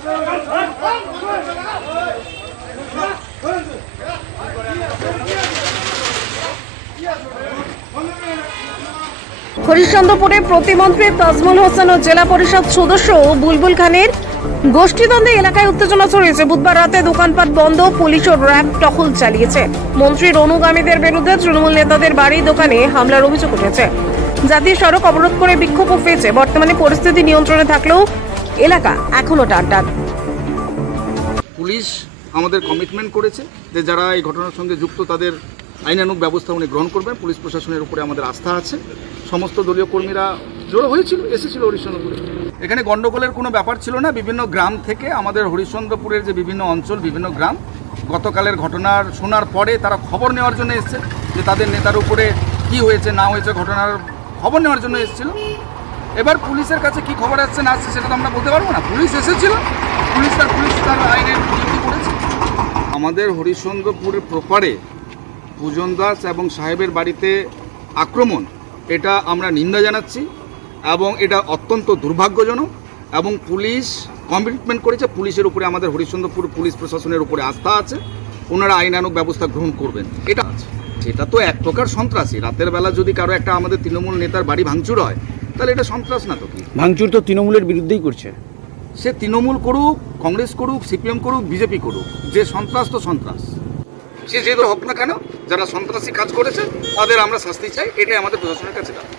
হরিশ্চন্দ্রপুরে প্রতিমন্ত্রী তাজমুল হোসেন ও জেলা পরিষদ সদস্য বুলবুল খানের গোষ্ঠীদ্বন্দ্বে এলাকায় উত্তেজনা ছড়িয়েছে। বুধবার রাতে দোকানপাট বন্ধ, পুলিশ ও র্যাব টহল চালিয়েছে। মন্ত্রীর অনুগামীদের বিরুদ্ধে তৃণমূল নেতাদের বাড়ি দোকানে হামলার অভিযোগ উঠেছে। জাতীয় সড়ক অবরোধ করে বিক্ষোভ উঠেছে। বর্তমানে পরিস্থিতি নিয়ন্ত্রণে থাকলেও এলাকা এখনো টানটান। পুলিশ আমাদের কমিটমেন্ট করেছে যে যারা এই ঘটনার সঙ্গে যুক্ত তাদের আইনানুগ ব্যবস্থা উনি গ্রহণ করবেন। পুলিশ প্রশাসনের উপরে আমাদের আস্থা আছে। সমস্ত দলীয় কর্মীরা জড়ো হয়েছিল, এসেছিল হরিশ্চন্দ্রপুরে। এখানে গণ্ডগোলের কোনো ব্যাপার ছিল না। বিভিন্ন গ্রাম থেকে আমাদের হরিশ্চন্দ্রপুরের যে বিভিন্ন অঞ্চল, বিভিন্ন গ্রাম গতকালের ঘটনার শোনার পরে তারা খবর নেওয়ার জন্য এসছে যে তাদের নেতার উপরে কি হয়েছে না হয়েছে, ঘটনার খবর নেওয়ার জন্য এসেছিল। এবার পুলিশের কাছে কি খবর আসছে না আসছে সেটা তো আমরা বলতে পারবো না। পুলিশ এসেছিল, পুলিশ তার আইনের ডিউটি করেছে। আমাদের হরিশ্চন্দ্রপুরের প্রপারে পূজন দাস এবং সাহেবের বাড়িতে আক্রমণ, এটা আমরা নিন্দা জানাচ্ছি এবং এটা অত্যন্ত দুর্ভাগ্যজনক। এবং পুলিশ কমিটমেন্ট করেছে, পুলিশের উপরে আমাদের হরিশ্চন্দ্রপুর পুলিশ প্রশাসনের উপরে আস্থা আছে, ওনারা আইনানুগ ব্যবস্থা গ্রহণ করবেন, এটা আছে। সেটা তো এক প্রকার সন্ত্রাসী। রাতের বেলা যদি কারো একটা আমাদের তৃণমূল নেতার বাড়ি ভাঙচুর হয় তাহলে এটা সন্ত্রাস না তো কি? ভাঙচুর তো তৃণমূলের বিরুদ্ধেই করছে। সে তৃণমূল করুক, কংগ্রেস করুক, সিপিএম করুক, বিজেপি করুক, যে সন্ত্রাস তো সন্ত্রাস। সে যেহেতু হোক না কেন, যারা সন্ত্রাসী কাজ করেছে তাদের আমরা শাস্তি চাই, এটাই আমাদের প্রশাসনের কাছে দাবি।